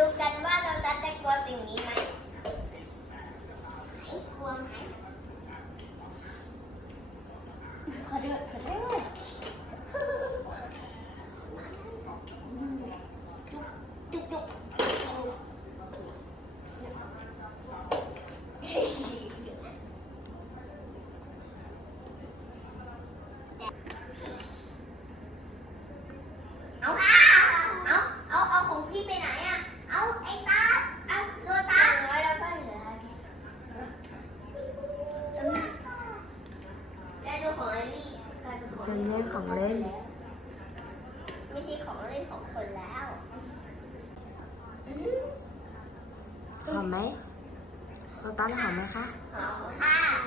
ดูกันว่าเรางจะกลัวสิ่งนี้ไหมกลัวไหมขอโวษขอโทษจุกจุกเอาเอาเอาเอาของพี่ไปไหนอะ เอาไอ้ตาเอาโลตาน้อยแล้วก็เหลือแล้วดูของไอรี่ กลายเป็นของเป็นเล่นของเล่น ไม่ใช่ของเล่นของคนแล้วอืมหอมไหมโรตัสหอมไหมคะหอมค่ะ